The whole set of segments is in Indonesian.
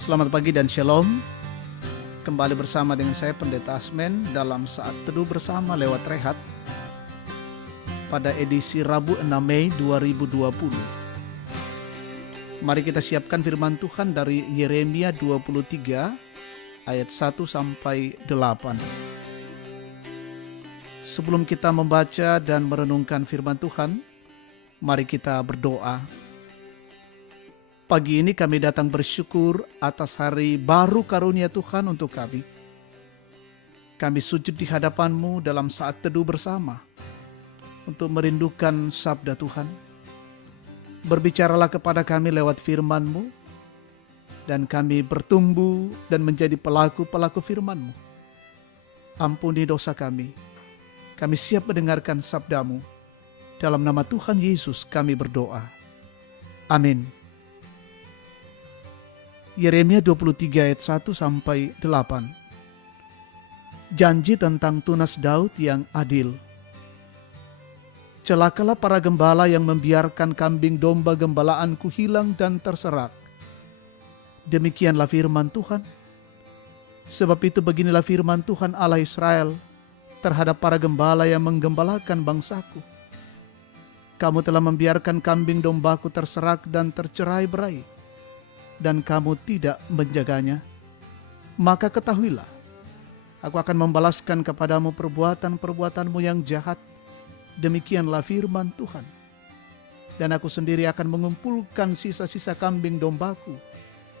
Selamat pagi dan shalom. Kembali bersama dengan saya Pendeta Asmen dalam saat teduh bersama lewat rehat pada edisi Rabu 6 Mei 2020. Mari kita siapkan firman Tuhan dari Yeremia 23 ayat 1 sampai 8. Sebelum kita membaca dan merenungkan firman Tuhan, mari kita berdoa. Pagi ini kami datang bersyukur atas hari baru karunia Tuhan untuk kami. Kami sujud di hadapan-Mu dalam saat teduh bersama untuk merindukan sabda Tuhan. Berbicaralah kepada kami lewat firman-Mu, dan kami bertumbuh dan menjadi pelaku-pelaku firman-Mu. Ampuni dosa kami. Kami siap mendengarkan sabda-Mu. Dalam nama Tuhan Yesus kami berdoa. Amin. Yeremia 23 ayat 1 sampai 8. Janji tentang tunas Daud yang adil. Celakalah para gembala yang membiarkan kambing domba gembalaanku hilang dan terserak. Demikianlah firman Tuhan. Sebab itu beginilah firman Tuhan Allah Israel terhadap para gembala yang menggembalakan bangsaku. Kamu telah membiarkan kambing dombaku terserak dan tercerai-berai, dan kamu tidak menjaganya. Maka ketahuilah, aku akan membalaskan kepadamu perbuatan-perbuatanmu yang jahat. Demikianlah firman Tuhan. Dan aku sendiri akan mengumpulkan sisa-sisa kambing dombaku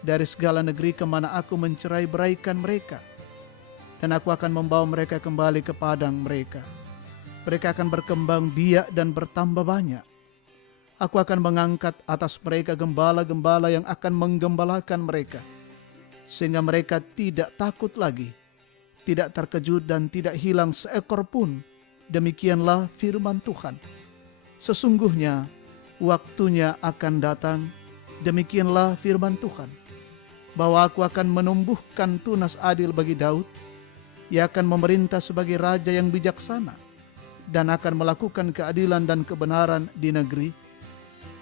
dari segala negeri kemana aku mencerai-beraikan mereka. Dan aku akan membawa mereka kembali ke padang mereka. Mereka akan berkembang biak dan bertambah banyak. Aku akan mengangkat atas mereka gembala-gembala yang akan menggembalakan mereka, sehingga mereka tidak takut lagi, tidak terkejut dan tidak hilang seekor pun. Demikianlah firman Tuhan. Sesungguhnya waktunya akan datang, demikianlah firman Tuhan, bahwa aku akan menumbuhkan tunas adil bagi Daud. Ia akan memerintah sebagai raja yang bijaksana dan akan melakukan keadilan dan kebenaran di negeri.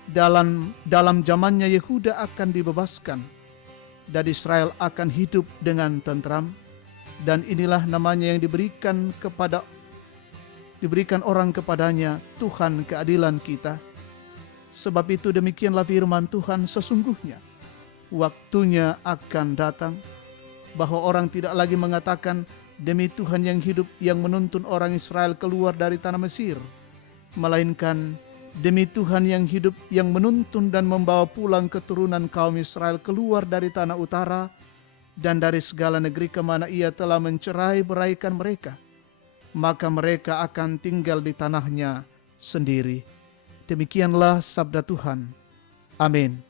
Dalam zamannya Yehuda akan dibebaskan dan Israel akan hidup dengan tentram, dan inilah namanya yang diberikan orang kepadanya, Tuhan keadilan kita. Sebab itu demikianlah firman Tuhan, sesungguhnya waktunya akan datang bahwa orang tidak lagi mengatakan, demi Tuhan yang hidup yang menuntun orang Israel keluar dari tanah Mesir, melainkan demi Tuhan yang hidup yang menuntun dan membawa pulang keturunan kaum Israel keluar dari tanah utara dan dari segala negeri kemana ia telah mencerai-beraikan mereka. Maka mereka akan tinggal di tanahnya sendiri. Demikianlah sabda Tuhan. Amin.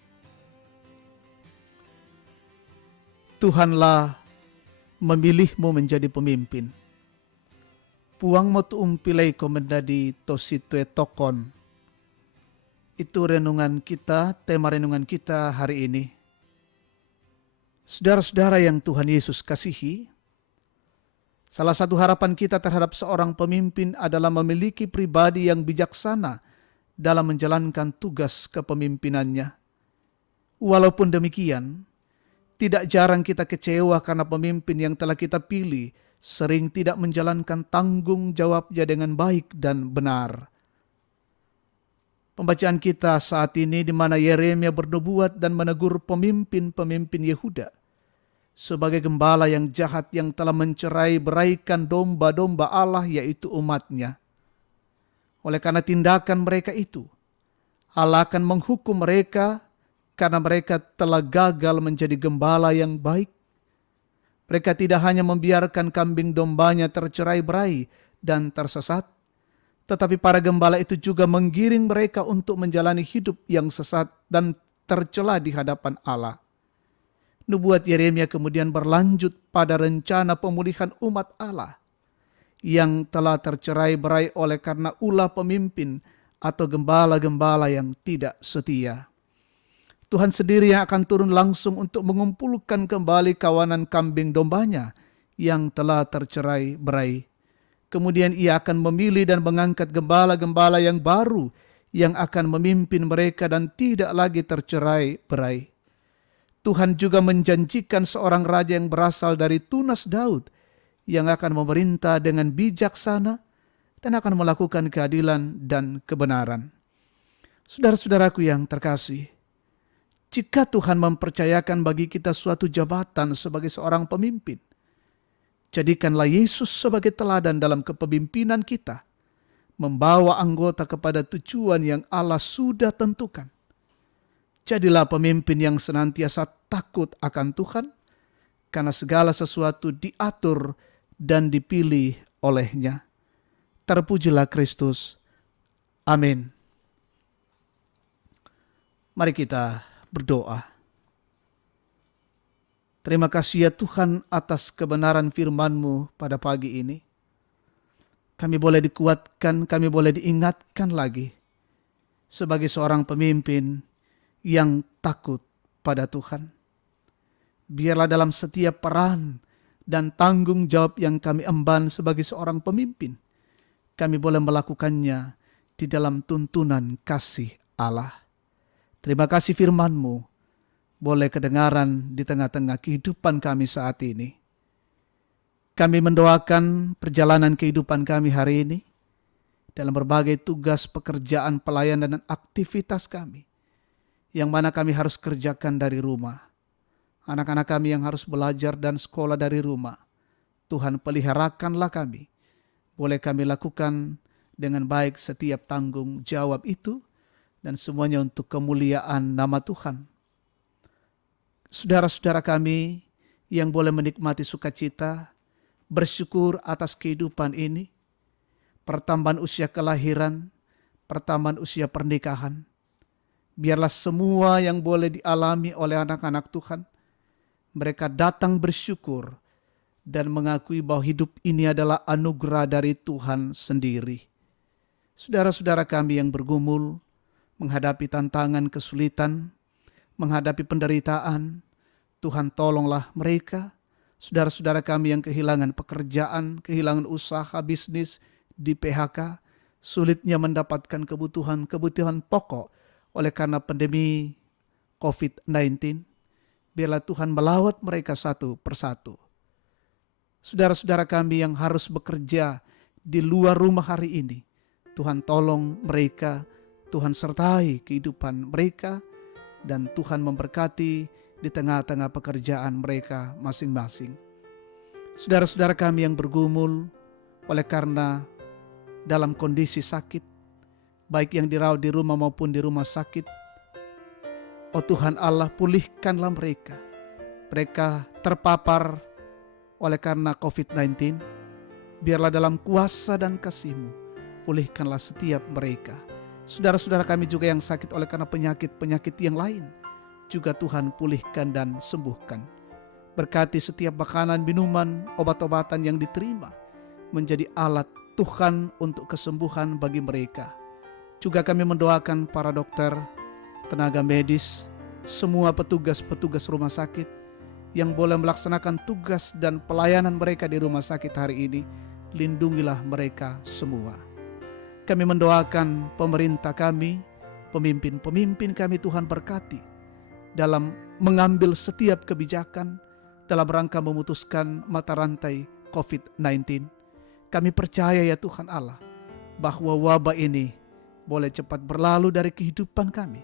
Tuhanlah memilihmu menjadi pemimpin. Puang mo tuung pilay ko menjadi tositue tokon. Itu renungan kita, tema renungan kita hari ini. Saudara-saudara yang Tuhan Yesus kasihi, salah satu harapan kita terhadap seorang pemimpin adalah memiliki pribadi yang bijaksana dalam menjalankan tugas kepemimpinannya. Walaupun demikian, tidak jarang kita kecewa karena pemimpin yang telah kita pilih sering tidak menjalankan tanggung jawabnya dengan baik dan benar. Pembacaan kita saat ini di mana Yeremia bernubuat dan menegur pemimpin-pemimpin Yehuda sebagai gembala yang jahat yang telah mencerai-beraikan domba-domba Allah, yaitu umatnya. Oleh karena tindakan mereka itu, Allah akan menghukum mereka karena mereka telah gagal menjadi gembala yang baik. Mereka tidak hanya membiarkan kambing dombanya tercerai-berai dan tersesat, tetapi para gembala itu juga menggiring mereka untuk menjalani hidup yang sesat dan tercela di hadapan Allah. Nubuat Yeremia kemudian berlanjut pada rencana pemulihan umat Allah yang telah tercerai-berai oleh karena ulah pemimpin atau gembala-gembala yang tidak setia. Tuhan sendiri yang akan turun langsung untuk mengumpulkan kembali kawanan kambing dombanya yang telah tercerai-berai. Kemudian ia akan memilih dan mengangkat gembala-gembala yang baru yang akan memimpin mereka dan tidak lagi tercerai-berai. Tuhan juga menjanjikan seorang raja yang berasal dari tunas Daud, yang akan memerintah dengan bijaksana dan akan melakukan keadilan dan kebenaran. Saudara-saudaraku yang terkasih, jika Tuhan mempercayakan bagi kita suatu jabatan sebagai seorang pemimpin, jadikanlah Yesus sebagai teladan dalam kepemimpinan kita, membawa anggota kepada tujuan yang Allah sudah tentukan. Jadilah pemimpin yang senantiasa takut akan Tuhan, karena segala sesuatu diatur dan dipilih oleh-Nya. Terpujilah Kristus. Amin. Mari kita berdoa. Terima kasih ya Tuhan atas kebenaran firman-Mu pada pagi ini. Kami boleh dikuatkan, kami boleh diingatkan lagi sebagai seorang pemimpin yang takut pada Tuhan. Biarlah dalam setiap peran dan tanggung jawab yang kami emban sebagai seorang pemimpin, kami boleh melakukannya di dalam tuntunan kasih Allah. Terima kasih firman-Mu boleh kedengaran di tengah-tengah kehidupan kami saat ini. Kami mendoakan perjalanan kehidupan kami hari ini dalam berbagai tugas, pekerjaan, pelayanan, dan aktivitas kami, yang mana kami harus kerjakan dari rumah. Anak-anak kami yang harus belajar dan sekolah dari rumah, Tuhan peliharakanlah kami. Boleh kami lakukan dengan baik setiap tanggung jawab itu, dan semuanya untuk kemuliaan nama Tuhan. Saudara-saudara kami yang boleh menikmati sukacita, bersyukur atas kehidupan ini, pertambahan usia kelahiran, pertambahan usia pernikahan. Biarlah semua yang boleh dialami oleh anak-anak Tuhan, mereka datang bersyukur dan mengakui bahwa hidup ini adalah anugerah dari Tuhan sendiri. Saudara-saudara kami yang bergumul, menghadapi tantangan, kesulitan, menghadapi penderitaan, Tuhan tolonglah mereka. Saudara-saudara kami yang kehilangan pekerjaan, kehilangan usaha, bisnis, di PHK, sulitnya mendapatkan kebutuhan pokok oleh karena pandemi COVID-19, biarlah Tuhan melawat mereka satu persatu. Saudara-saudara kami yang harus bekerja di luar rumah hari ini, Tuhan tolong mereka, Tuhan sertai kehidupan mereka, dan Tuhan memberkati di tengah-tengah pekerjaan mereka masing-masing. Saudara-saudara kami yang bergumul oleh karena dalam kondisi sakit, baik yang dirawat di rumah maupun di rumah sakit, oh Tuhan Allah, pulihkanlah mereka. Mereka terpapar oleh karena COVID-19, biarlah dalam kuasa dan kasih-Mu, pulihkanlah setiap mereka. Saudara-saudara kami juga yang sakit oleh karena penyakit-penyakit yang lain, juga Tuhan pulihkan dan sembuhkan. Berkati setiap makanan, minuman, obat-obatan yang diterima menjadi alat Tuhan untuk kesembuhan bagi mereka. Juga kami mendoakan para dokter, tenaga medis, semua petugas-petugas rumah sakit yang boleh melaksanakan tugas dan pelayanan mereka di rumah sakit hari ini. Lindungilah mereka semua. Kami mendoakan pemerintah kami, pemimpin-pemimpin kami, Tuhan berkati dalam mengambil setiap kebijakan dalam rangka memutuskan mata rantai COVID-19. Kami percaya ya Tuhan Allah, bahwa wabah ini boleh cepat berlalu dari kehidupan kami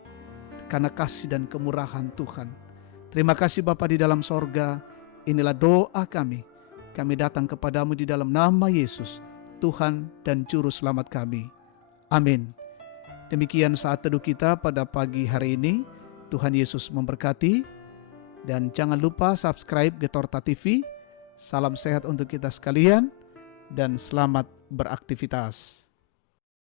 karena kasih dan kemurahan Tuhan. Terima kasih Bapa di dalam sorga, inilah doa kami. Kami datang kepadamu di dalam nama Yesus, Tuhan dan Juru Selamat kami. Amin. Demikian saat teduh kita pada pagi hari ini. Tuhan Yesus memberkati. Dan jangan lupa subscribe Getorta TV. Salam sehat untuk kita sekalian dan selamat beraktivitas.